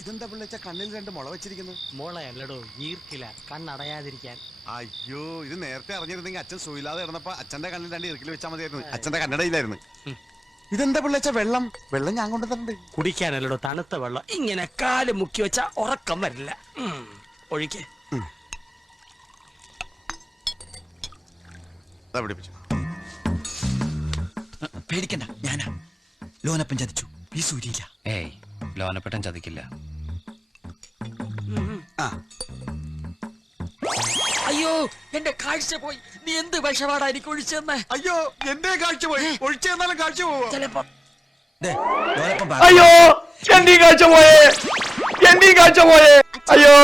ഇതെന്താ പിള്ളേച്ച കണ്ണിൽ രണ്ട് മുള വെച്ചിരിക്കുന്നു? മുളയല്ലടോ, ഈർക്കില, കണ്ണടയാതിരിക്കാൻ. അയ്യോ, ഇത് നേരത്തെ അറിഞ്ഞിരുന്നെങ്കിൽ അച്ഛൻ സുയില്ലാതെ കിടന്നപ്പോ അച്ഛന്റെ കണ്ണിൽ രണ്ട് ഈർക്കിൽ വെച്ചാൽ മതിയായിരുന്നു. അച്ഛന്റെ കണ്ണടയിലായിരുന്നു. ഇതെന്താ പിള്ളേച്ച വെള്ളം? വെള്ളം ഞാൻ കൊണ്ടുതരണ്ട്. കുടിക്കാനല്ലടോ, തണുത്ത വെള്ളം. ഇങ്ങനെ കാല് മുക്കി വെച്ചാ ഉറക്കം വരില്ല. ഒഴിക്ക്. പേടിക്കണ്ട, ഞാനാ. ലോനപ്പൻ ചതിച്ചു, ഈ സൂര്യയില്ല. ഏയ്, ലോനപ്പൻ ചതിക്കില്ല. അയ്യോ, എന്റെ കാഴ്ച പോയി. നീ എന്ത് വിഷപാടാ എനിക്ക് ഒഴിച്ചെന്ന്? അയ്യോ, എന്റെ കാഴ്ച പോയി. ഒഴിച്ചെന്നാലും കാഴ്ച പോവോ? ചിലപ്പോ. അയ്യോ, എന്റെ കാഴ്ച പോയേ, എന്റെ കാഴ്ച പോയേ. അയ്യോ,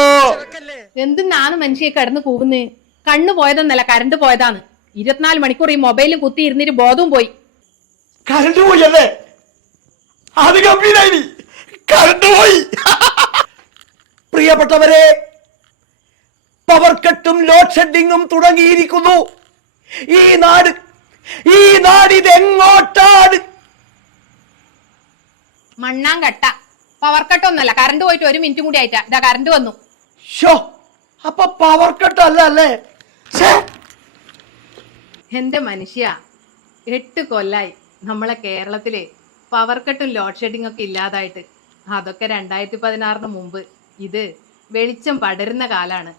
എന്തിനാണ് മനുഷ്യ കിടന്ന് കൂവുന്നേ? കണ്ണു പോയതെന്നല്ല, കറണ്ട് പോയതാണ്. 24 മണിക്കൂർ ഈ മൊബൈലും കുത്തി ഇരുന്നിട്ട് ബോധവും പോയി. കറണ്ട് പോയല്ലേ? അത് ഗംഭീരായി, കറണ്ട് പോയി. പ്രിയപ്പെട്ടവരെ, പവർ കട്ടും ലോഡ് ഷെഡിങ്ങും തുടങ്ങിയിരിക്കുന്നു. ഈ നാട് ഇതെങ്ങോട്ടാണ്? മണ്ണാങ്കട്ട. പവർ കട്ടൊന്നല്ല, കറണ്ട് പോയിട്ട് 1 മിനിറ്റും കൂടി ആയിട്ടാ ഇതാ കറണ്ട് വന്നു. ഷോ, അപ്പൊ പവർ കട്ട് അല്ല അല്ലേ? എന്റെ മനുഷ്യ, 8 കൊല്ലായി നമ്മളെ കേരളത്തിലെ പവർ കട്ടും ലോഡ് ഷെഡിങ് ഒക്കെ ഇല്ലാതായിട്ട്. അതൊക്കെ 2016 മുമ്പ്. ഇത് വെളിച്ചം പടരുന്ന കാലാണ്.